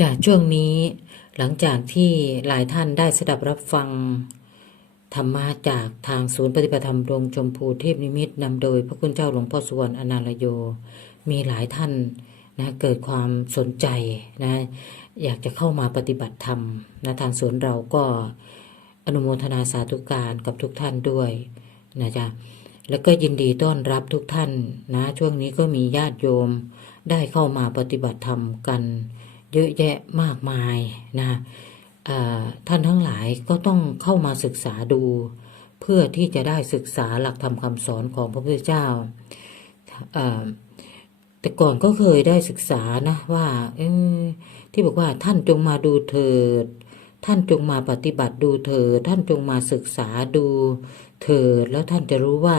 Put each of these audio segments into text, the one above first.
จากช่วงนี้หลังจากที่หลายท่านได้สดับรับฟัง ธรรมะจากทางศูนย์ปฏิบัติธรรมดวงชมพูเทพนิมิตนำโดยพระคุณเจ้าหลวงพ่อสุวรรณอนาลโย มีหลายท่านนะเกิดความสนใจนะอยากจะเข้ามาปฏิบัติธรรมนะทางศูนย์เราก็อนุโมทนาสาธุการกับทุกท่านด้วยนะจ๊ะแล้วก็ยินดีต้อนรับทุกท่านนะช่วงนี้ก็มีญาติโยมได้เข้ามาปฏิบัติธรรมกัน เยอะแยะมากมายนะท่านทั้งหลายก็ต้องเข้ามาศึกษาดู เพื่อที่จะได้ศึกษาหลักธรรมคำสอนของพระพุทธเจ้าแต่ก่อนก็เคยได้ศึกษานะว่าที่บอกว่าท่านจงมาดูเถิด ท่านจงมาปฏิบัติดูเถิด ท่านจงมาศึกษาดูเถิด แล้วท่านจะรู้ว่า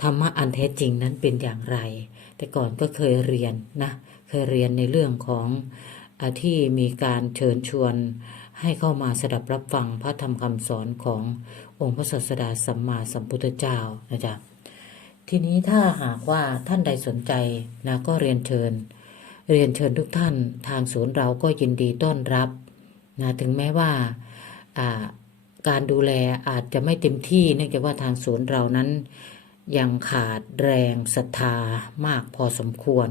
ธรรมะอันแท้จริงนั้นเป็นอย่างไร แต่ก่อนก็เคยเรียนนะเคยเรียนในเรื่องของ ที่มีการเชิญชวนให้เข้ามาสดับรับฟังพระธรรมคำสอนขององค์พระศาสดาสัมมาสัมพุทธเจ้านะจ๊ะทีนี้ถ้าหากว่าท่านใดสนใจนะก็เรียนเชิญ เรียนเชิญทุกท่านทางศูนย์เราก็ยินดีต้อนรับนะถึงแม้ว่าการดูแลอาจจะไม่เต็มที่เนื่องจากว่าทางศูนย์เรานั้น ยังขาดแรงศรัทธามากพอสมควร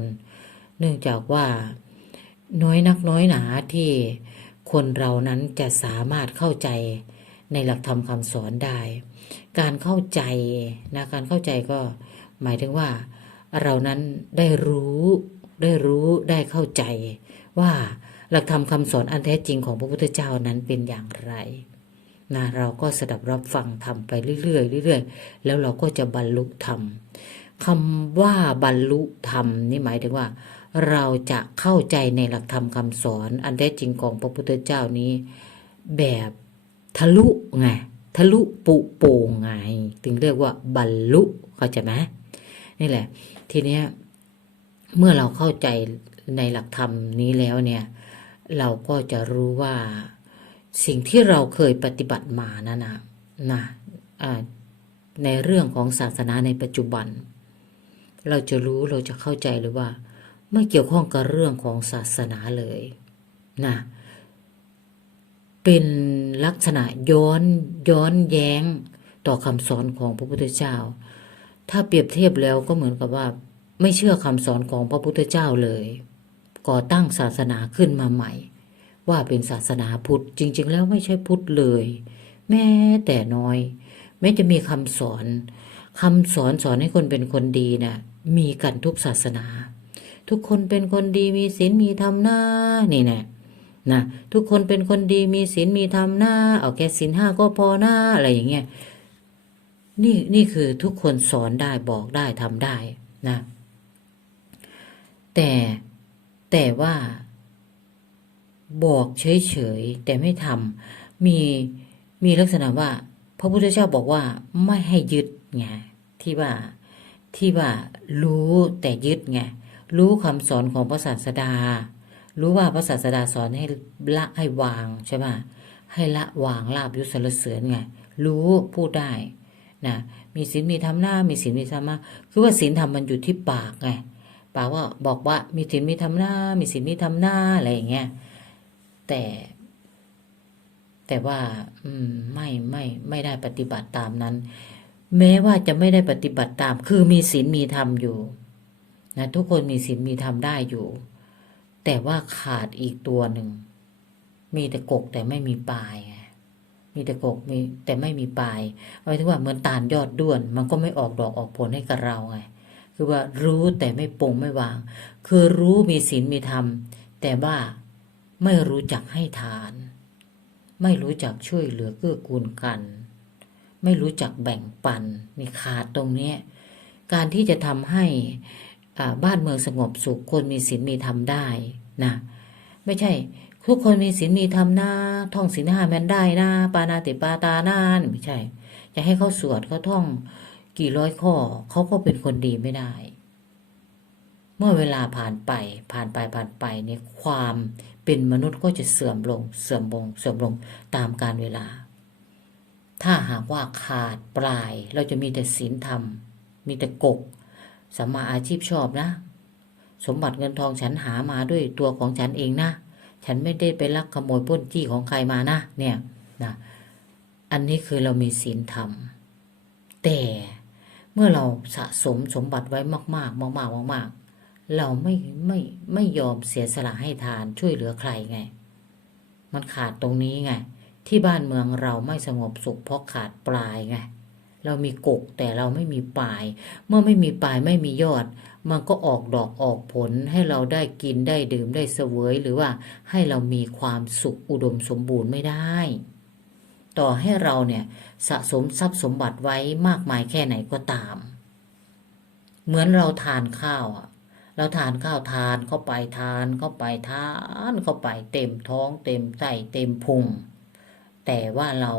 เนื่องจากว่า น้อยนักน้อยหนาที่คนเรานั้นจะสามารถเข้าใจในหลักธรรมคำสอนได้ การเข้าใจนะการเข้าใจก็หมายถึงว่า เรานั้นได้รู้ได้รู้ได้เข้าใจ ว่าหลักธรรมคำสอนอันแท้จริงของพระพุทธเจ้านั้นเป็นอย่างไรนะเราก็สดับรับฟังทำไปเรื่อยๆเรื่อยๆแล้วเราก็จะบรรลุธรรมคำว่าบรรลุธรรมนี่หมายถึงว่า เราจะเข้าใจในหลักธรรมคำสอน อันแท้จริงของพระพุทธเจ้านี้ แบบทะลุไงทะลุปุโป่งไง ถึงเรียกว่าบรรลุเข้าใจไหมนี่แหละ ทีเนี้ยเมื่อเราเข้าใจในหลักธรรมนี้แล้วเนี่ย เราก็จะรู้ว่าสิ่งที่เราเคยปฏิบัติมานะนนะนะในเรื่องของศาสนาในปัจจุบัน เราจะรู้เราจะเข้าใจหรือว่า ไม่เกี่ยวข้องกับเรื่องของศาสนาเลยนะเป็นลักษณะย้อนย้อนแย้งต่อคำสอนของพระพุทธเจ้า ถ้าเปรียบเทียบแล้วก็เหมือนกับว่า ไม่เชื่อคำสอนของพระพุทธเจ้าเลย ก่อตั้งศาสนาขึ้นมาใหม่ ว่าเป็นศาสนาพุทธจริง ๆ แล้วไม่ใช่พุทธเลย แม้แต่น้อย แม้จะมีคำสอนคำสอนสอนให้คนเป็นคนดีนะ่ะมีกันทุกศาสนา ทุกคนเป็นคนดีมีศีลมีธรรมหน้านี่แน่นะทุกคนเป็นคนดีมีศีลมีธรรมหน้าเอาแค่ศีลห้าก็พอหน้าอะไรอย่างเงี้ยนี่นี่คือทุกคนสอนได้บอกได้ทำได้นะ แต่แต่ว่า บอกเฉยๆแต่ไม่ทำมีมีลักษณะว่า พระพุทธเจ้าบอกว่าไม่ให้ยึดไงที่ว่าที่ว่ารู้แต่ยึดไง รู้คำสอนของพระศาสดา รู้ว่าพระศาสดาสอนให้ละให้วางใช่ไหมให้ละวางลาบยุสรเสริญไงรู้พูดได้นะมีศีลมีธรรมหน้า มีศีลมีธรรมะคือว่าศีลธรรมมันอยู่ที่ปากไงปากว่าบอกว่ามีศีลมีธรรมหน้า มีศีลมีธรรมหน้าอะไรอย่างเงี้ยแต่ แต่ว่า อืมไม่ไม่ไม่ได้ปฏิบัติตามนั้น แม้ว่าจะไม่ได้ปฏิบัติตาม คือมีศีลมีธรรมอยู่ นะทุกคนมีศีลมีธรรมได้อยู่ แต่ว่าขาดอีกตัวหนึ่ง มีแต่กกแต่ไม่มีปลายไงมีแต่กกมีแต่ไม่มีปลายเอาไว้ถึงว่าเหมือนตาลยอดด้วน มันก็ไม่ออกดอกออกผลให้กับเราไงคือว่ารู้แต่ไม่ปรงไม่วาง คือรู้มีศีลมีธรรม แต่ว่าไม่รู้จักให้ทาน ไม่รู้จักช่วยเหลือเกื้อกูลกัน ไม่รู้จักแบ่งปันนี่ขาดตรงเนี้ยการที่จะทำให้ บ้านเมืองสงบสุขคนมีศีลมีธรรมได้นะไม่ใช่ ทุกคนมีศีลมีธรรมนะท่องศีลห้าแม่นได้นะปานาติปาตานาไม่ใช่จะให้เขาสวดเขาท่องกี่ร้อยข้อเขาก็เป็นคนดีไม่ได้ เมื่อเวลาผ่านไปผ่านไปผ่านไปเนี่ยความเป็นมนุษย์ก็จะเสื่อมลงเสื่อมลงเสื่อมลงตามการเวลา ถ้าหากว่าขาดปลายเราจะมีแต่ศีลธรรม มีแต่กก สัมมาอาชีพชอบนะ สมบัติเงินทองฉันหามาด้วยตัวของฉันเองนะ ฉันไม่ได้ไปลักขโมยป้นจี้ของใครมานะ เนี่ยนะอันนี้คือเรามีศีลธรรม แต่เมื่อเราสะสมสมบัติไว้มาก ๆ มากๆมากๆเราไม่ไม่ไม่ยอมเสียสละให้ทานช่วยเหลือใครไง มันขาดตรงนี้ไง ที่บ้านเมืองเราไม่สงบสุขเพราะขาดปลายไง เรามีกกแต่เราไม่มีปลาย เมื่อไม่มีปลายไม่มียอด มันก็ออกดอกออกผลให้เราได้กินได้ดื่มได้เสวยหรือว่าให้เรามีความสุขอุดมสมบูรณ์ไม่ได้ ต่อให้เราเนี่ยสะสมทรัพย์สมบัติไว้มากมายแค่ไหนก็ตาม เหมือนเราทานข้าวอะเราทานข้าวทานเข้าไปทานเข้าไปทานเข้าไปเต็มท้อง เต็มไส้เต็มพุงแต่ว่าเรา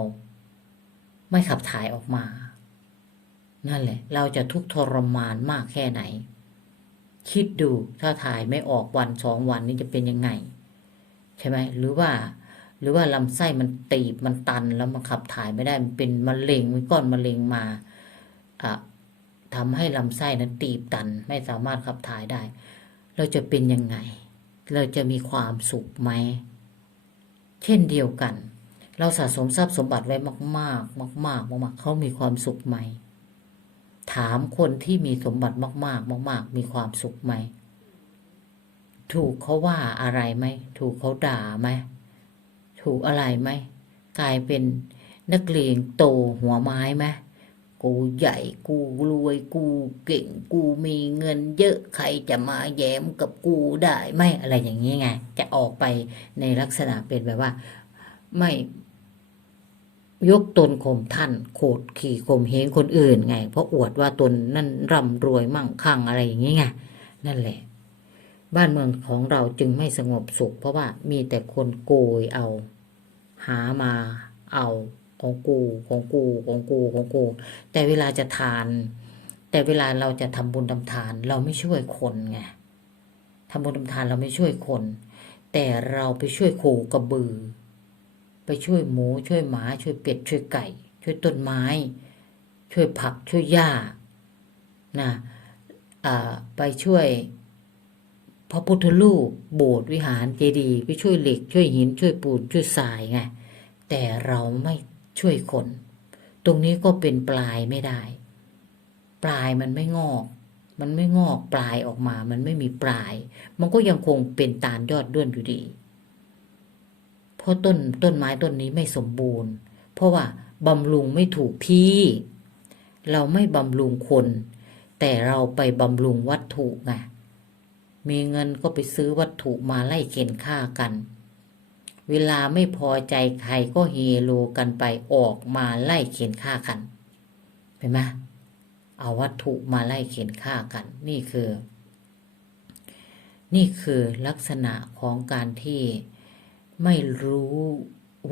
ไม่ขับถ่ายออกมา นั่นแหละ เราจะทุกทรมานมากแค่ไหน คิดดูถ้าถ่ายไม่ออกวันสองวันนี้จะเป็นยังไง ใช่ไหมหรือว่า หรือว่าลำไส้มันตีบมันตันแล้วมันขับถ่ายไม่ได้มันเป็นมะเร็งมีก้อนมะเร็งมาอะทำให้ลำไส้นั้นตีบตัน ไม่สามารถขับถ่ายได้ เราจะเป็นยังไง เราจะมีความสุขไหม เช่นเดียวกัน เราสะสมทรัพย์สมบัติไว้มาก ๆ มาก ๆ มาก ๆเขามีความสุขไหม ถามคนที่มีสมบัติมาก ๆ มาก ๆ มีความสุขไหม ถูกเขาว่าอะไรไหม ถูกเขาด่าไหม ถูกอะไรไหม กลายเป็นนักเลงโตหัวไม้ไหมกูใหญ่กูรวยกูเก่งกูมีเงินเยอะใครจะมาแย้มกับกูได้ไหมอะไรอย่างนี้ไง จะออกไปในลักษณะเป็นแบบว่า ไม่ ยกตนข่มท่านโขดขี่ข่มเหงคนอื่นไง เพราะอวดว่าตนนั่นร่ำรวยมั่งคั่งอะไรอย่างนี้ไงนั่นแหละ บ้านเมืองของเราจึงไม่สงบสุข เพราะว่ามีแต่คนโกยเอา หามาเอาของกูของกูของกูของกู แต่เวลาจะทาน แต่เวลาเราจะทำบุญทำทาน เราไม่ช่วยคนไงทำบุญทำทานเราไม่ช่วยคน แต่เราไปช่วยโคกระบือ ช่วยหมูช่วยหมาช่วยเป็ดช่วยไก่ ช่วยต้นไม้ ช่วยผักช่วยหญ้านะไปช่วย พระพุทธรูปโบสถ์วิหารเจดีย์ไปช่วยเหล็ก ช่วยหินช่วยปูนช่วยทรายไงแต่เราไม่ช่วยคน ตรงนี้ก็เป็นปลายไม่ได้ ปลายมันไม่งอก มันไม่งอกปลายออกมา มันไม่มีปลาย มันก็ยังคงเป็นตาลยอดด้วนอยู่ดี เพราะต้นต้นไม้ต้นนี้ไม่สมบูรณ์ เพราะว่าบำรุงไม่ถูกที่ เราไม่บำรุงคน แต่เราไปบำรุงวัตถุไงมีเงินก็ไปซื้อวัตถุมาไล่เข็นฆ่ากัน เวลาไม่พอใจใครก็เฮโลกันไปออกมาไล่เข็นฆ่ากันเห็นไหมเอาวัตถุมาไล่เข็นฆ่ากัน นี่คือ นี่คือลักษณะของการที่ ไม่รู้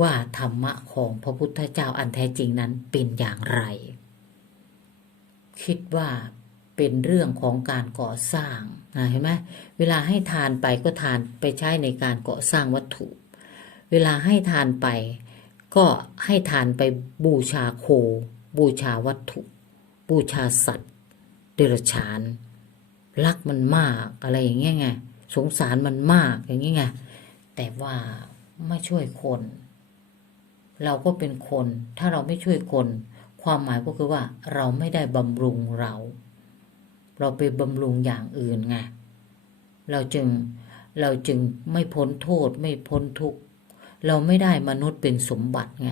ว่าธรรมะของพระพุทธเจ้าอันแท้จริงนั้นเป็นอย่างไร คิดว่าเป็นเรื่องของการก่อสร้างนะเห็นไหมเวลาให้ทานไปก็ทานไปใช้ในการก่อสร้างวัตถุ เวลาให้ทานไป ก็ให้ทานไปบูชาโค บูชาวัตถุ บูชาสัตว์ เดรัจฉาน รักมันมากอะไรอย่างเงี้ยไงสงสารมันมากอย่างเงี้ยไงแต่ว่า ไม่ช่วยคน เราก็เป็นคน ถ้าเราไม่ช่วยคน ความหมายก็คือว่า เราไม่ได้บำรุงเรา เราไปบำรุงอย่างอื่นไงเราจึงเราจึงไม่พ้นโทษไม่พ้นทุกข์เราไม่ได้มนุษย์เป็นสมบัติไง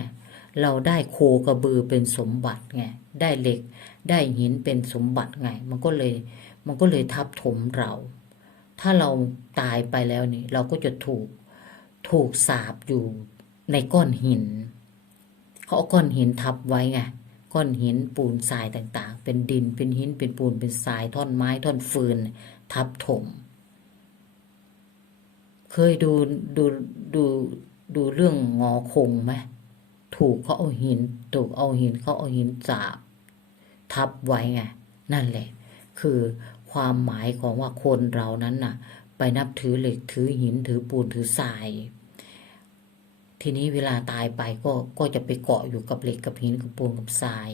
เราได้โคกระบือเป็นสมบัติไงได้เหล็ก ได้หินเป็นสมบัติไง มันก็เลยมันก็เลยทับถมเรา ถ้าเราตายไปแล้วนี่ เราก็จะถูก ถูกสาบอยู่ในก้อนหิน เขาเอาก้อนหินทับไว้ไงก้อนหินปูนทรายต่างๆ เป็นดินเป็นหินเป็นปูนเป็นทรายท่อนไม้ท่อนฟืน ทับถม เคยดูดูดูดูเรื่องงอคงไหมถูกเขาเอาหิน ถูกเอาหินเขาเอาหินสาบทับไว้ไงนั่นแหละ คือความหมายของว่าคนเรานั้นน่ะ ไปนับถือเหล็กถือหินถือปูนถือทราย ทีนี้เวลาตายไปก็ก็จะไปเกาะอยู่กับเหล็กกับหินกับปูนกับทราย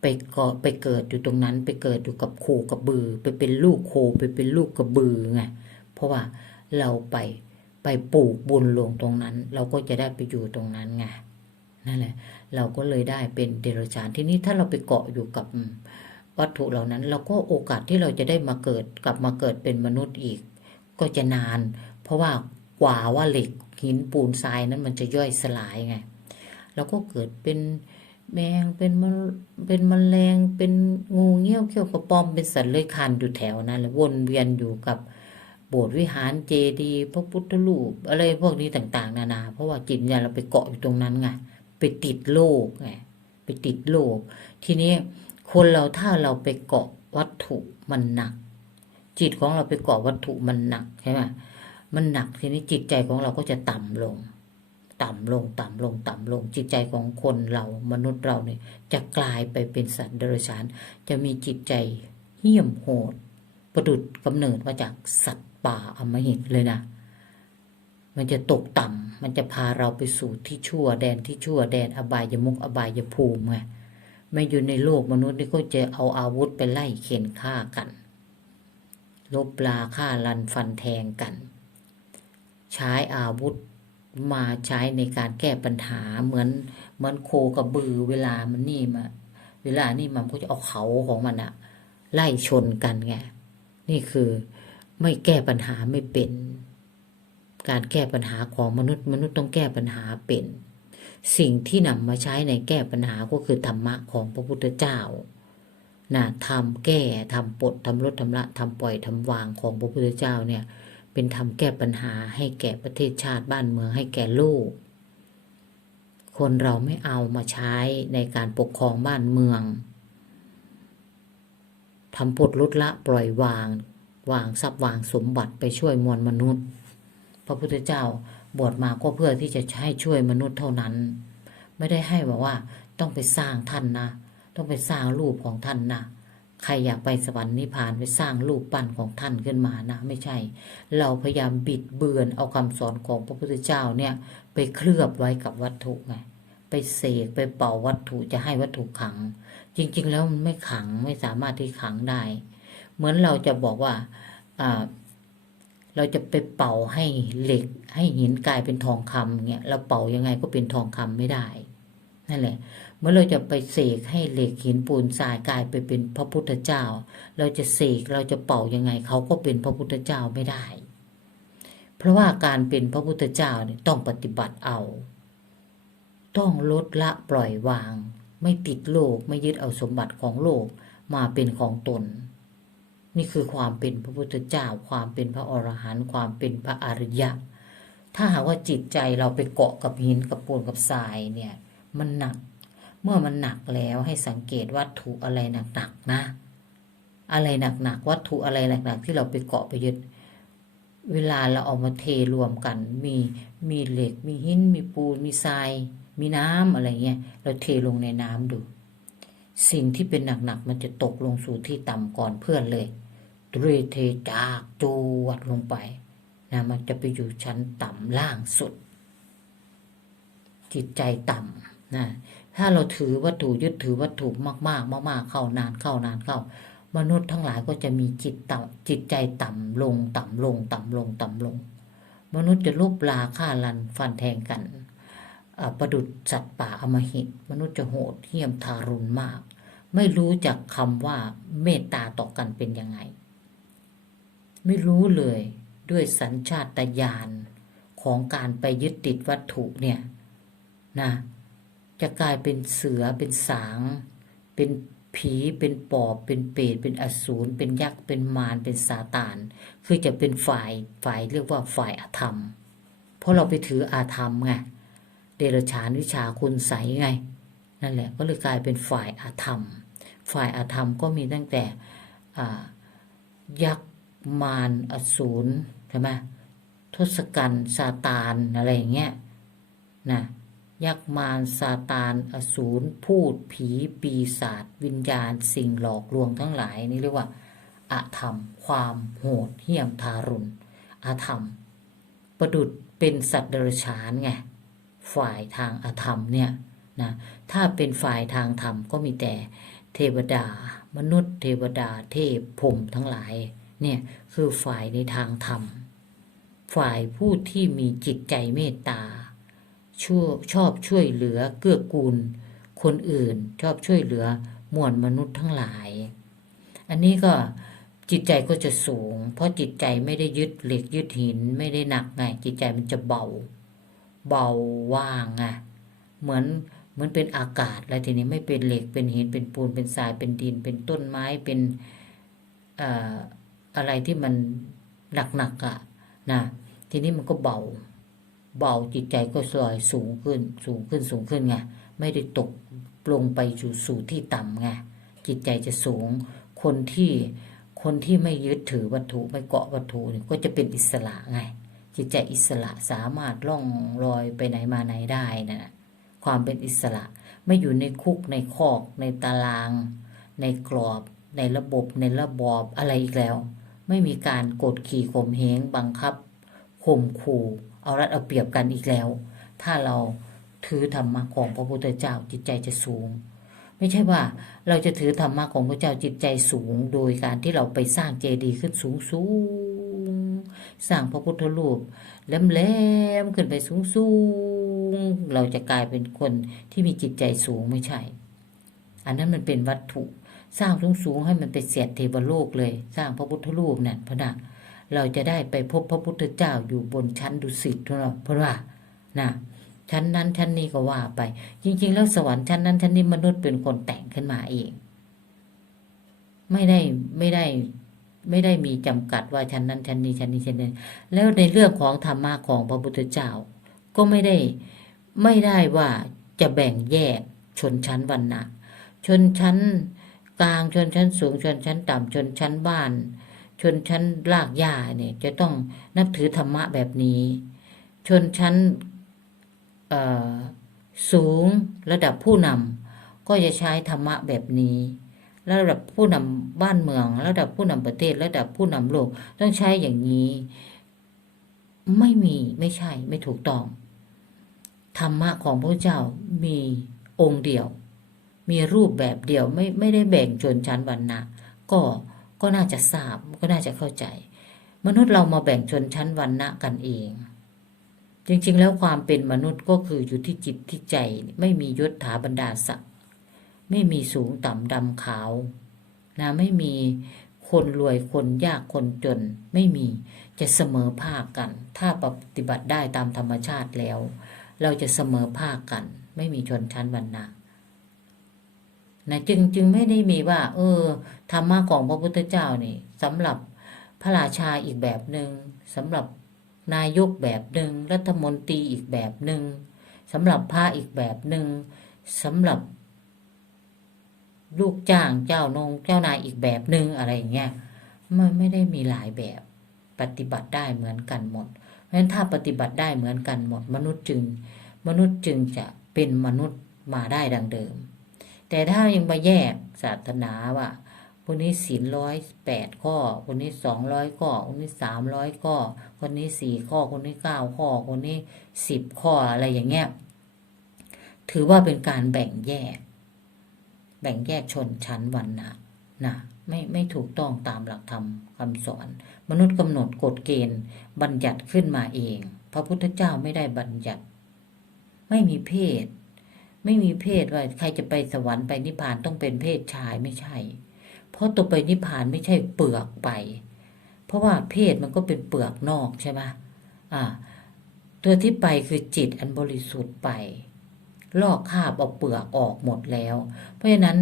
ไปเกาะไปเกิดอยู่ตรงนั้น ไปเกิดอยู่กับโคกับบือ ไปเป็นลูกโคไปเป็นลูกกระบือไงเพราะว่าเราไปไปปลูกบุญลงตรงนั้น เราก็จะได้ไปอยู่ตรงนั้นไงนั่นแหละ เราก็เลยได้เป็นเดรัจฉานที่นี้ถ้าเราไปเกาะอยู่กับวัตถุเหล่านั้น เราก็โอกาสที่เราจะได้มาเกิดกลับมาเกิดเป็นมนุษย์อีก ก็จะนาน เพราะว่ากว่าว่าเหล็กหินปูนทรายนั้นมันจะย่อยสลายไง แล้วก็เกิดเป็นแมงเป็นมะเป็นมแมลงเป็นงูเงี้ยวเขี้ยวกระปอมเป็นสัตว์เลื้อยคลานอยู่แถวนั้นเลยววนเวียนอยู่กับโบสถ์วิหารเจดีย์พระพุทธรูปอะไรพวกนี้ต่าง ๆ นานา เพราะว่าจิตวิญญาณเราไปเกาะอยู่ตรงนั้นไงไปติดโลกไงไปติดโลก ทีนี้คนเราถ้าเราไปเกาะวัตถุมันหนัก จิตของเราไปเกาะวัตถุมันหนักใช่ไหมมันหนักทีนี้จิตใจของเราก็จะต่ำลง ต่ำลงต่ำลงต่ำลง จิตใจของคนเรามนุษย์เราเนี่ยจะกลายไปเป็นสัตว์เดรัจฉาน จะมีจิตใจเหี้ยมโหด ประดุดกำเนิดมาจากสัตว์ป่าอมหิตเลยนะมันจะตกต่ำมันจะพาเราไปสู่ที่ชั่วแดนที่ชั่วแดนอบายมุกอบายภูมิไงไม่อยู่ในโลกมนุษย์นี่ก็จะเอาอาวุธไปไล่เข็นฆ่ากัน ลบลาฆ่าลันฟันแทงกัน ใช้อาวุธมาใช้ในการแก้ปัญหาเหมือนเหมือนโคกับบือเวลามันนี่มาเวลานี่มันก็จะเอาเขาของมันอะไล่ชนกันไงนี่คือไม่แก้ปัญหาไม่เป็น การแก้ปัญหาของมนุษย์ มนุษย์ต้องแก้ปัญหาเป็น สิ่งที่นำมาใช้ในแก้ปัญหาก็คือธรรมะของพระพุทธเจ้า นะทำแก้ทำปลดทำลดทำละทำปล่อยทำวางของพระพุทธเจ้าเนี่ย เป็นทำแก้ปัญหาให้แก่ประเทศชาติบ้านเมืองให้แก่โลกคนเราไม่เอามาใช้ในการปกครองบ้านเมืองทำปลดลดละปล่อยวาง วางทรัพย์วางสมบัติไปช่วยมวลมนุษย์ พระพุทธเจ้าบวชมาก็เพื่อที่จะให้ช่วยมนุษย์เท่านั้น ไม่ได้ให้บอกว่าต้องไปสร้างท่านนะ ต้องไปสร้างรูปของท่านนะใครอยากไปสวรรค์นิพพานไปสร้างรูปปั้นของท่านขึ้นมานะไม่ใช่ เราพยายามบิดเบือนเอาคำสอนของพระพุทธเจ้าเนี่ย ไปเคลือบไว้กับวัตถุไงไปเสกไปเป่าวัตถุจะให้วัตถุขัง จริง ๆ แล้วมันไม่ขังไม่สามารถที่ขังได้ เหมือนเราจะบอกว่าอ่าเราจะไปเป่าให้เหล็ก ให้หินกลายเป็นทองคำเงี้ยเราเป่ายังไงก็เป็นทองคำไม่ได้ นั่นแหละ มื่อเราจะไปเสกให้เหล็กหินปูนทรายกลายไปเป็นพระพุทธเจ้า เราจะเสกเราจะเป่ายังไงเขาก็เป็นพระพุทธเจ้าไม่ได้ เพราะว่าการเป็นพระพุทธเจ้าเนี่ยต้องปฏิบัติเอา ต้องลดละปล่อยวาง ไม่ติดโลกไม่ยึดเอาสมบัติของโลกมาเป็นของตน นี่คือความเป็นพระพุทธเจ้า ความเป็นพระอรหันต์ความเป็นพระอริยะ ถ้าหากว่าจิตใจเราไปเกาะกับหินกับปูนกับทรายเนี่ย มันหนัก เมื่อมันหนักแล้วให้สังเกตวัตถุอะไรหนักๆนะ อะไรหนักๆวัตถุอะไรหนักๆที่เราไปเกาะไปยึด เวลาเราเอามาเทรวมกัน มีมีเหล็ก มีหินมีปูนมีทราย มีน้ำอะไรเงี้ยเราเทลงในน้ำดู สิ่งที่เป็นหนักๆมันจะตกลงสู่ที่ต่ำก่อนเพื่อนเลยตรีเทจากจูวัดลงไปนะมันจะไปอยู่ชั้นต่ำล่างสุด จิตใจต่ำนะ ถ้าเราถือวัตถุยึดถือวัตถุมากๆมากๆเข้านานเข้านานเข้ามนุษย์ทั้งหลายก็จะมีจิตต่ำจิตใจต่ำลงต่ำลงต่ำลงต่ำลง มนุษย์จะลุบลาฆ่าลันฟันแทงกันประดุดสัตว์ป่าอมหิต มนุษย์จะโหดเหี้ยมทารุณมาก ไม่รู้จักคำว่าเมตตาต่อกันเป็นยังไง ไม่รู้เลยด้วยสัญชาตญาณของการไปยึดติดวัตถุเนี่ยนะ จะกลายเป็นเสือเป็นสาง เป็นผีเป็นปอบ เป็นเปรตเป็นอสูรเป็นยักษ์เป็นมารเป็นซาตาน คือจะเป็นฝ่ายฝ่ายเรียกว่าฝ่ายอาธรรม เพราะเราไปถืออาธรรมไงเดรัจฉานวิชาคุณใสไง นั่นแหละก็เลยกลายเป็นฝ่ายอาธรรม ฝ่ายอาธรรมก็มีตั้งแต่ยักษ์มารอสูรใช่ไหมทศกัณฐ์ซาตานอะไรอย่างเงี้ยนะ ยักษ์มารซาตาน อสูรพูดผีปีศาจวิญญาณ สิ่งหลอกลวงทั้งหลายนี่เรียกว่าอาธรรม ความโหดเหี้ยมทารุณอาธรรม ประดุดเป็นสัตว์เดรัจฉานไงฝ่ายทางอาธรรมเนี่ยนะถ้าเป็นฝ่ายทางธรรมก็มีแต่เทวดา มนุษย์ เทวดาเทพพรมทั้งหลายเนี่ยคือฝ่ายในทางธรรม ฝ่ายผู้ที่มีจิตใจเมตตา ช่วชอบช่วยเหลือเกื้อกูล คนอื่นชอบช่วยเหลือมวลมนุษย์ทั้งหลาย อันนี้ก็จิตใจก็จะสูง เพราะจิตใจไม่ได้ยึดเหล็กยึดหินไม่ได้หนักไงจิตใจมันจะเบา เบาว่างไงเหมือนเหมือนเป็นอากาศแล้วทีนี้ไม่เป็นเหล็กเป็นหินเป็นปูนเป็นทรายเป็นดิน เป็นต้นไม้เป็นเอ่ออะไรที่มันหนักๆอะ่ะนะทีนี้มันก็เบา เบาจิตใจก็สลอยสูงขึ้น สูงขึ้นสูงขึ้นไงไม่ได้ตกลงไปสู่สู่ที่ต่ำไงจิตใจจะสูง คนที่คนที่ไม่ยึดถือวัตถุไม่เกาะวัตถุนี่ก็จะเป็นอิสระไง จิตใจอิสระสามารถล่องลอยไปไหนมาไหนได้นะความเป็นอิสระไม่อยู่ในคุกในคอก ในตาราง ในกรอบในระบบในระบอบอะไรอีกแล้ว ไม่มีการกดขี่ข่มเหงบังคับข่มขู่ เอารัดเอาเปรียบกันอีกแล้ว ถ้าเราถือธรรมะของพระพุทธเจ้าจิตใจจะสูง ไม่ใช่ว่าเราจะถือธรรมะของพระเจ้าจิตใจสูง โดยการที่เราไปสร้างเจดีย์ขึ้นสูงสูงสร้างพระพุทธรูปแหลมๆขึ้นไปสูงสูงเราจะกลายเป็นคนที่มีจิตใจสูงไม่ใช่ อันนั้นมันเป็นวัตถุสร้างสูงสูงให้มันไปเสียดเทวโลกเลย สร้างพระพุทธรูปเนี่ยพระนะ เราจะได้ไปพบพระพุทธเจ้าอยู่บนชั้นดุสิตเพราะว่าเพราะว่านะชั้นนั้นชั้นนี้ก็ว่าไป จริง ๆ แล้วสวรรค์ชั้นนั้นชั้นนี้มนุษย์เป็นคนแต่งขึ้นมาเอง ไม่ได้ไม่ได้ไม่ได้มีจำกัดว่าชั้นนั้นชั้นนี้ชั้นนี้ชั้นนี้แล้วในเรื่องของธรรมะของพระพุทธเจ้า ก็ไม่ได้ไม่ได้ว่าจะแบ่งแยกชนชั้นวรรณะชนชั้นกลางชนชั้นสูงชนชั้นต่ำชนชั้นบ้าน ชนชั้นลากหญ้าเนี่ยจะต้องนับถือธรรมะแบบนี้ ชนชั้นสูงระดับผู้นำก็จะใช้ธรรมะแบบนี้ระดับผู้นำบ้านเมือง ระดับผู้นำประเทศ ระดับผู้นำโลกต้องใช้อย่างนี้ ไม่มีไม่ใช่ไม่ถูกต้อง ธรรมะของพระเจ้ามีองค์เดียว มีรูปแบบเดียวไม่ไม่ได้แบ่งชนชั้นวรรณะก็ ก็น่าจะทราบก็น่าจะเข้าใจ มนุษย์เรามาแบ่งชนชั้นวรรณะกันเอง จริงๆ แล้วความเป็นมนุษย์ก็คืออยู่ที่จิตที่ใจไม่มียศถาบรรดาศักดิ์ไม่มีสูงต่ำดำขาวนะไม่มีคนรวยคนยากคนจนไม่มีจะเสมอภาคกัน ถ้าปฏิบัติได้ตามธรรมชาติแล้ว เราจะเสมอภาคกัน ไม่มีชนชั้นวรรณะ นะจึงจึงไม่ได้มีว่า เออธรรมะของพระพุทธเจ้านี่สำหรับพระราชาอีกแบบหนึ่งสำหรับนายกแบบหนึ่งรัฐมนตรีอีกแบบหนึ่งสำหรับพระอีกแบบหนึ่งสำหรับ ลูกจ้างเจ้านงเจ้านายอีกแบบหนึ่งอะไรอย่างเงี้ยมันไม่ได้มีหลายแบบปฏิบัติได้เหมือนกันหมด เพราะฉะนั้นถ้าปฏิบัติได้เหมือนกันหมด มนุษย์จึง มนุษย์จึงจะเป็นมนุษย์มาได้ดังเดิม แต่ถ้ายังมาแยกศาสนาว่าคนนี้ศีลร้อยแปดข้อ คนนี้สองร้อยข้อ คนนี้สามร้อยข้อ คนนี้สี่ข้อ คนนี้เก้าข้อ คนนี้สิบข้ออะไรอย่างเงี้ย ถือว่าเป็นการแบ่งแยก แบ่งแยกชนชั้นวรรณะนะไม่ไม่ถูกต้องตามหลักธรรมคำสอน มนุษย์กำหนดกฎเกณฑ์ บัญญัติขึ้นมาเอง พระพุทธเจ้าไม่ได้บัญญัติ ไม่มีเพศ ไม่มีเพศว่าใครจะไปสวรรค์ไปนิพพานต้องเป็นเพศชายไม่ใช่ เพราะตัวไปนิพพานไม่ใช่เปลือกไป เพราะว่าเพศมันก็เป็นเปลือกนอกใช่ไหมอ่าตัวที่ไปคือจิตอันบริสุทธิ์ไป ลอกคาบเอาเปลือกออกหมดแล้ว เพราะฉะนั้น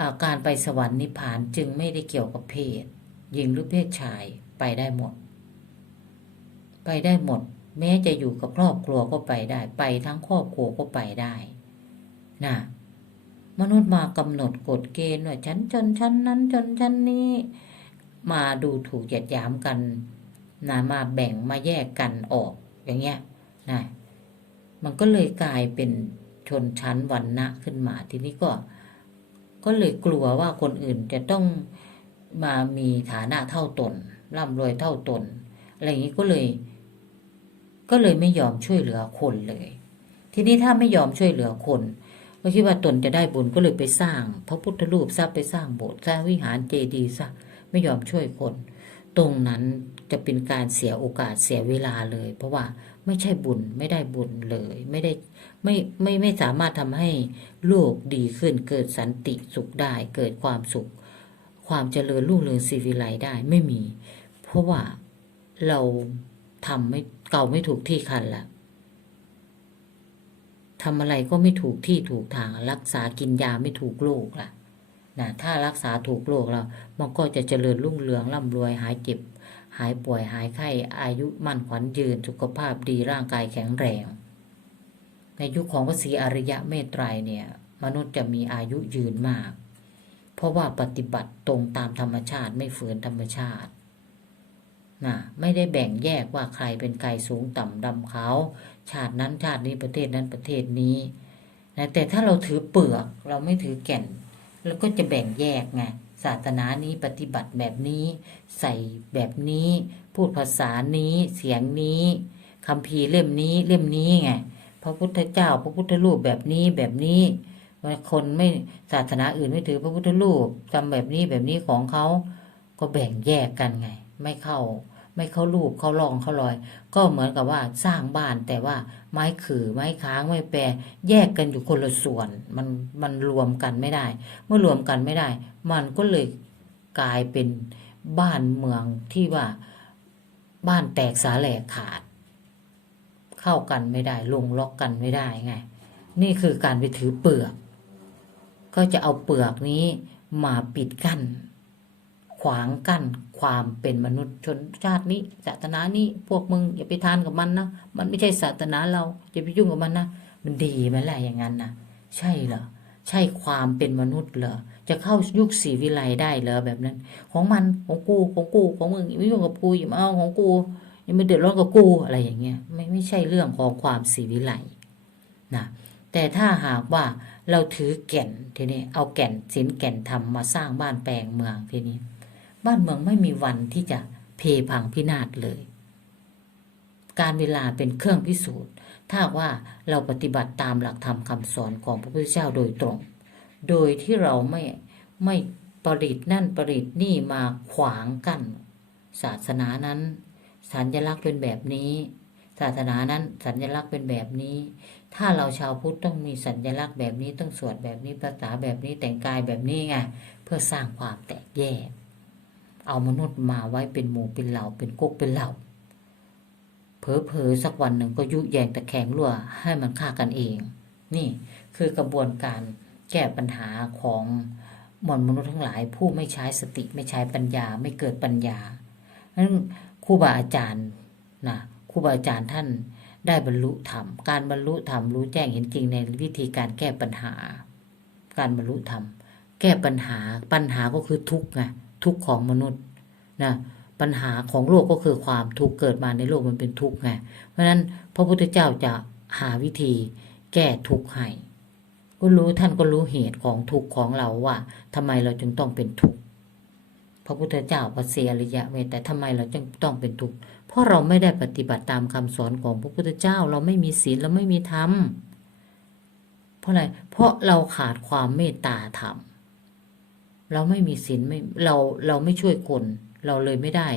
อาการไปสวรรค์นิพพานจึงไม่ได้เกี่ยวกับเพศหญิงหรือเพศชายไปได้หมด ไปได้หมด แม้จะอยู่กับครอบครัวก็ไปได้ ไปทั้งครอบครัวก็ไปได้ นะมนุษย์มากำหนดกฎเกณฑ์ว่าฉันจนชั้นนั้นจนชั้นนี้ มาดูถูกเหยียดหยามกันนะมาแบ่งมาแยกกันออกอย่างเงี้ยนะมันก็เลยกลายเป็นชนชั้นวรรณะขึ้นมาทีนี้ก็ ก็เลยกลัวว่าคนอื่นจะต้องมามีฐานะเท่าตนร่ำรวยเท่าตนอะไรอย่างนี้ก็เลย ก็เลยไม่ยอมช่วยเหลือคนเลย ทีนี้ถ้าไม่ยอมช่วยเหลือคน ก็คิดว่าตนจะได้บุญก็เลยไปสร้าง พระพุทธรูปซะไปสร้างโบสถ์สร้างวิหารเจดีย์ซะไม่ยอมช่วยคน ตรงนั้นจะเป็นการเสียโอกาสเสียเวลาเลย เพราะว่าไม่ใช่บุญไม่ได้บุญเลย ไม่ได้ไม่ไม่ไม่สามารถทำให้โลกดีขึ้นเกิดสันติสุขได้ เกิดความสุข ความเจริญรุ่งเรืองสีวิไลได้ไม่มี เพราะว่าเราทำไม่เก่าไม่ถูกที่คันละ ทำอะไรก็ไม่ถูกที่ถูกทาง รักษากินยาไม่ถูกโรคล่ะนะถ้ารักษาถูกโรคแล้วมันก็จะเจริญรุ่งเรืองร่ำรวยหายเจ็บ หายป่วยหายไข้อายุมั่นขวัญยืนสุขภาพดีร่างกายแข็งแรง ในยุคของพระศรีอริยะเมตไตรเนี่ย มนุษย์จะมีอายุยืนมาก เพราะว่าปฏิบัติตรงตามธรรมชาติไม่ฝืนธรรมชาตินะไม่ได้แบ่งแยกว่าใครเป็นใครสูงต่ำดำขาว ชาตินั้นชาตินี้ประเทศนั้นประเทศนี้นะแต่ถ้าเราถือเปลือกเราไม่ถือแก่นเราก็จะแบ่งแยกไงศาสนานี้ปฏิบัติแบบนี้ ใส่แบบนี้ พูดภาษานี้เสียงนี้คำพีเล่มนี้เล่มนี้ไงพระพุทธเจ้า พระพุทธรูปแบบนี้แบบนี้คนไม่ศาสนาอื่นไม่ถือพระพุทธรูปทำแบบนี้แบบนี้ของเขาก็แบ่งแยกกันไง ไม่เข้า ไม่เขารูปเขาลองเขาลอย ก็เหมือนกับว่าสร้างบ้านแต่ว่าไม้ขือไม้ค้างไม้แปรแยกกันอยู่คนละส่วน มันมันรวมกันไม่ได้ เมื่อรวมกันไม่ได้ มันก็เลยกลายเป็นบ้านเมืองที่ว่าบ้านแตกสาแหลกขาด เข้ากันไม่ได้ลงล็อกกันไม่ได้ไง นี่คือการไปถือเปลือก ก็จะเอาเปลือกนี้มาปิดกั้นขวางกั้น ความเป็นมนุษย์ชนชาตินี้ศาสนานี้พวกมึงอย่าไปทานกับมันนะมันไม่ใช่ศาสนาเราอย่าไปยุ่งกับมันนะมันดีไหมล่ะอย่างนั้นนะใช่เหรอใช่ความเป็นมนุษย์เหรอจะเข้ายุคสีวิไลได้เหรอแบบนั้น ของมันของกูของกูของมึงอย่าไม่ยุ่งกับกูอย่ามาเอาของกูอย่ามาเดือดร้อนกับกูอะไรอย่างเงี้ยไม่ไม่ใช่เรื่องของความสีวิไลนะแต่ถ้าหากว่าเราถือแก่นทีนี้เอาแก่นศีลแก่นธรรมมาสร้างบ้านแปลงเมืองทีนี้ บ้านเมืองไม่มีวันที่จะเพพังพินาศเลย การเวลาเป็นเครื่องพิสูจน์ ถ้าว่าเราปฏิบัติตามหลักธรรมคำสอนของพระพุทธเจ้าโดยตรง โดยที่เราไม่ไม่ปริดนั่นปริดนี่มาขวางกั้นศาสนานั้น สัญลักษณ์เป็นแบบนี้ ศาสนานั้นสัญลักษณ์เป็นแบบนี้ ถ้าเราชาวพุทธต้องมีสัญลักษณ์แบบนี้ต้องสวดแบบนี้ภาษาแบบนี้แต่งกายแบบนี้ไงเพื่อสร้างความแตกแยก เอามนุษย์มาไว้เป็นหมู่เป็นเหล่าเป็นกุ๊กเป็นเหล่าเผลอๆสักวันหนึ่งก็ยุแยงตะแคงรั่วให้มันฆ่ากันเอง นี่คือกระบวนการแก้ปัญหาของมวลมนุษย์ทั้งหลาย ผู้ไม่ใช้สติไม่ใช้ปัญญาไม่เกิดปัญญานั้นครูบาอาจารย์นะครูบาอาจารย์ท่านได้บรรลุธรรมการบรรลุธรรมรู้แจ้งเห็นจริงในวิธีการแก้ปัญหา การบรรลุธรรมแก้ปัญหาปัญหาก็คือทุกข์ไง ทุกข์ของมนุษย์นะปัญหาของโลกก็คือความทุกข์เกิดมาในโลกมันเป็นทุกข์ไงเพราะฉะนั้นพระพุทธเจ้าจะหาวิธีแก้ทุกข์ให้ก็รู้ท่านก็รู้เหตุของทุกข์ของเราว่าทำไมเราจึงต้องเป็นทุกข์พระพุทธเจ้าพระเสียริยะเวทแต่ทำไมเราจึงต้องเป็นทุกข์เพราะเราไม่ได้ปฏิบัติตามคำสอนของพระพุทธเจ้า เราไม่มีศีลเราไม่มีธรรมเพราะอะไรเพราะเราขาดความเมตตาธรรม เราไม่มีศีลไม่เราเราไม่ช่วยคน เราเลยไม่ได้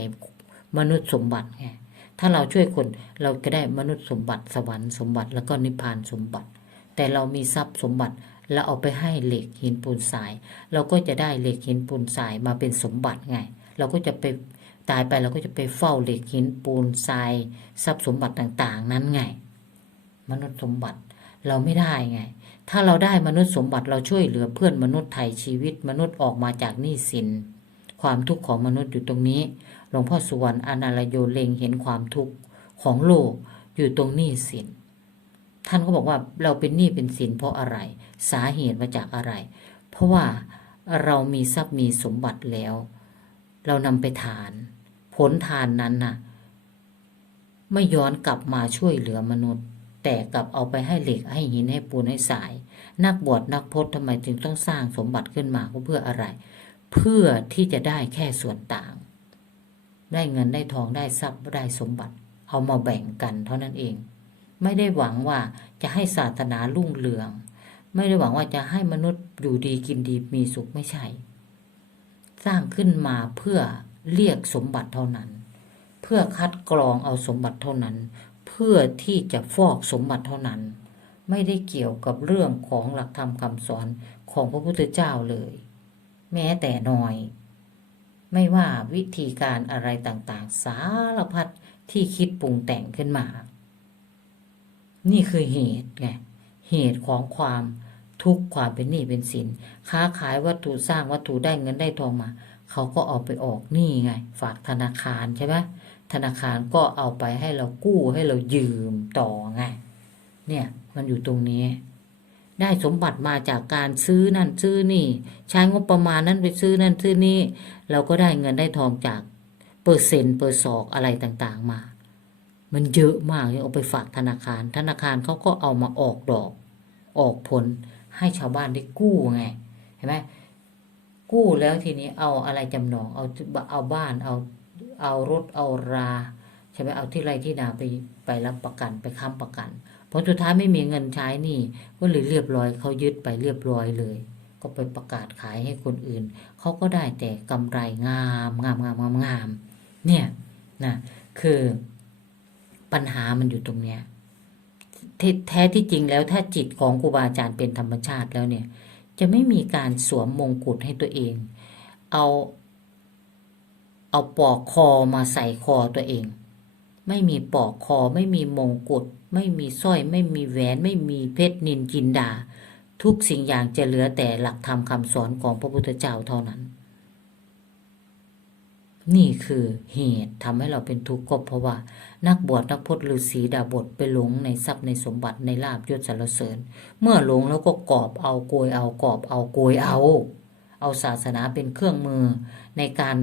มนุษย์สมบัติไงถ้าเราช่วยคนเราก็ได้มนุษย์สมบัติสวรรค์สมบัติแล้วก็นิพพานสมบัติ แต่เรามีทรัพย์สมบัติเราเอาไปให้เหล็กหินปูนทราย เราก็จะได้เหล็กหินปูนทรายมาเป็นสมบัติไง เราก็จะไปตายไปเราก็จะไปเฝ้าเหล็กหินปูนทราย ทรัพย์สมบัติต่าง ๆ นั้นไง มนุษย์สมบัติเราไม่ได้ไง ถ้าเราได้มนุษย์สมบัติเราช่วยเหลือเพื่อนมนุษย์ไทยชีวิตมนุษย์ออกมาจากหนี้สิน ความทุกข์ของมนุษย์อยู่ตรงนี้หลวงพ่อสุวรรณอนาลโยเล็งเห็นความทุกข์ของโลกอยู่ตรงหนี้สิน ท่านก็บอกว่าเราเป็นหนี้เป็นสินเพราะอะไร สาเหตุมาจากอะไร เพราะว่าเรามีทรัพย์มีสมบัติแล้ว เรานำไปทาน ผลทานนั้นน่ะ ไม่ย้อนกลับมาช่วยเหลือมนุษย์ แต่กลับเอาไปให้เหล็กให้หินให้ปูนให้สาย นักบวชนักพจน์ทำไมจึงต้องสร้างสมบัติขึ้นมาก็เพื่ออะไร เพื่อที่จะได้แค่ส่วนต่าง ได้เงินได้ทองได้ทรัพย์ได้สมบัติ เอามาแบ่งกันเท่านั้นเอง ไม่ได้หวังว่าจะให้ศาสนารุ่งเรือง ไม่ได้หวังว่าจะให้มนุษย์อยู่ดีกินดีมีสุขไม่ใช่ สร้างขึ้นมาเพื่อเรียกสมบัติเท่านั้น เพื่อคัดกรองเอาสมบัติเท่านั้น เพื่อที่จะฟอกสมบัติเท่านั้น ไม่ได้เกี่ยวกับเรื่องของหลักธรรมคำสอนของพระพุทธเจ้าเลย แม้แต่น้อย ไม่ว่าวิธีการอะไรต่างๆ สารพัดที่คิดปรุงแต่งขึ้นมา นี่คือเหตุไงเหตุของความทุกข์ความเป็นหนี้เป็นสิน ค้าขายวัตถุสร้างวัตถุได้เงินได้ทองมา เขาก็เอาไปออกหนี้ไง ฝากธนาคารใช่ไหม ธนาคารก็เอาไปให้เรากู้ให้เรายืมต่อไง เนี่ยมันอยู่ตรงนี้ ได้สมบัติมาจากการซื้อนั่นซื้อนี่ ใช้งบประมาณนั้นไปซื้อนั่นซื้อนี่ เราก็ได้เงินได้ทองจากเปอร์เซ็นต์เปอร์ศอกอะไรต่างๆมา มันเยอะมากเลยเอาไปฝากธนาคาร ธนาคารเขาก็เอามาออกดอก ออกผลให้ชาวบ้านได้กู้ไงเห็นไหมกู้แล้วทีนี้เอาอะไรจำนองเอาเอาบ้านเอา เอารถเอาราใช่ไหมเอาที่ไรที่นาไปไปรับประกันไปค้ำประกันพอสุดท้ายไม่มีเงินใช้นี่ก็เลยเรียบร้อยเขายึดไปเรียบร้อยเลย ก็ไปประกาศขายให้คนอื่นเขาก็ได้แต่กำไรงามงามงามงามงามเนี่ยนะคือปัญหามันอยู่ตรงเนี้ยแทแท้ที่จริงแล้วถ้าจิตของครูบาอาจารย์เป็นธรรมชาติแล้วเนี่ย จะไม่มีการสวมมงกุฎให้ตัวเอง เอา เอาปอกคอมาใส่คอตัวเอง ไม่มีปอกคอไม่มีมงกุฎไม่มีสร้อย ไม่มีแหวน ไม่มีเพชรนินจินดา ทุกสิ่งอย่างจะเหลือแต่หลักธรรมคำสอนของพระพุทธเจ้าเท่านั้น นี่คือเหตุทำให้เราเป็นทุกข์ก็เพราะว่า นักบวชนักพจน์ฤาษีดาบทไปหลงในทรัพย์ในสมบัติในลาบยศสรรเสริญ เมื่อหลงแล้วก็กอบเอาโกยเอากอบเอาโกยเอา เอาศาสนาเป็นเครื่องมือในการ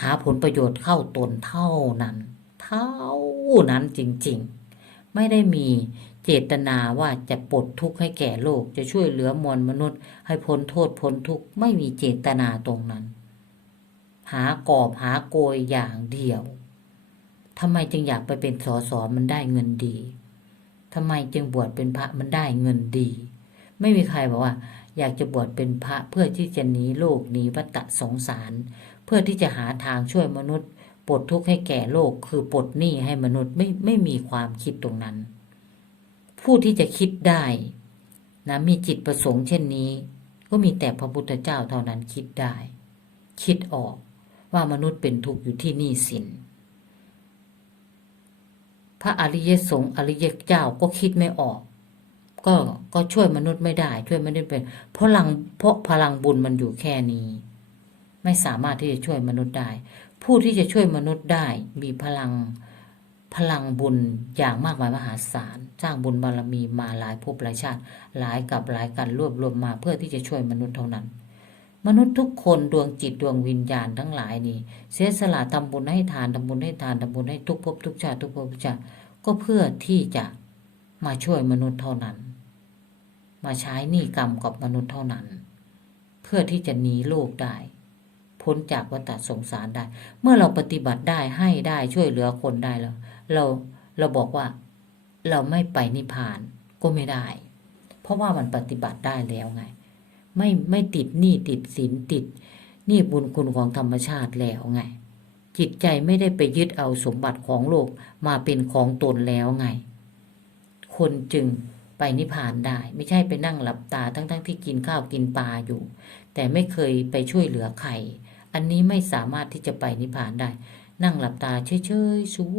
หาผลประโยชน์เข้าตนเท่านั้น เท่านั้นจริงๆ ไม่ได้มีเจตนาว่าจะปลดทุกข์ให้แก่โลก จะช่วยเหลือมวลมนุษย์ ให้พ้นโทษพ้นทุกข์ไม่มีเจตนาตรงนั้น หากอบหาโกยอย่างเดียวทำไมจึงอยากไปเป็นสอสอมันได้เงินดีทำไมจึงบวชเป็นพระมันได้เงินดี ไม่มีใครบอกว่า อยากจะบวชเป็นพระเพื่อที่จะหนีโลกหนีวัฏสงสาร พื่อที่จะหาทางช่วยมนุษย์ปลดทุกข์ให้แก่โลก คือปลดหนี้ให้มนุษย์ไม่ไม่มีความคิดตรงนั้น ผู้ที่จะคิดได้นะมีจิตประสงค์เช่นนี้ ก็มีแต่พระพุทธเจ้าเท่านั้นคิดได้ คิดออกว่ามนุษย์เป็นทุกข์อยู่ที่หนี้สินพระอริยสงฆ์อริยเจ้าก็คิดไม่ออก ก็ก็ช่วยมนุษย์ไม่ได้ ช่วยมนุษย์เป็นเพราะพลังเพราะพลังบุญมันอยู่แค่นี้ ไม่สามารถที่จะช่วยมนุษย์ได้ ผู้ที่จะช่วยมนุษย์ได้มีพลังพลังบุญอย่างมากมายมหาศาลสร้างบุญบารมีมาหลายภพหลายชาติ หลายกับหลายกันรวบรวมมาเพื่อที่จะช่วยมนุษย์เท่านั้น มนุษย์ทุกคนดวงจิตดวงวิญญาณทั้งหลายนี่เสียสละทำบุญให้ทานทำบุญให้ทานทำบุญให้ทุกภพทุกชาติทุกภพทุกชาติก็เพื่อที่จะมาช่วยมนุษย์เท่านั้น มาใช้หนี้กรรมกับมนุษย์เท่านั้น เพื่อที่จะหนีโลกได้ พ้นจากวัฏสงสารได้ เมื่อเราปฏิบัติได้ให้ได้ช่วยเหลือคนได้แล้ว เราเราบอกว่าเราไม่ไปนิพพานก็ไม่ได้ เพราะว่ามันปฏิบัติได้แล้วไง ไม่ไม่ติดหนี้ติดสินติดหนี้บุญคุณของธรรมชาติแล้วไง จิตใจไม่ได้ไปยึดเอาสมบัติของโลกมาเป็นของตนแล้วไง คนจึงไปนิพพานได้ ไม่ใช่ไปนั่งหลับตาทั้งๆทที่กินข้าวกินปลาอยู่ แต่ไม่เคยไปช่วยเหลือใคร อันนี้ไม่สามารถที่จะไปนิพพานได้ นั่งหลับตาเฉยๆสู้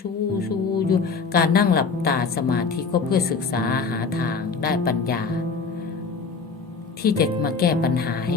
สู้สู้อยู่การนั่งหลับตาสมาธิก็เพื่อศึกษาหาทางได้ปัญญา ที่จะมาแก้ปัญหาให้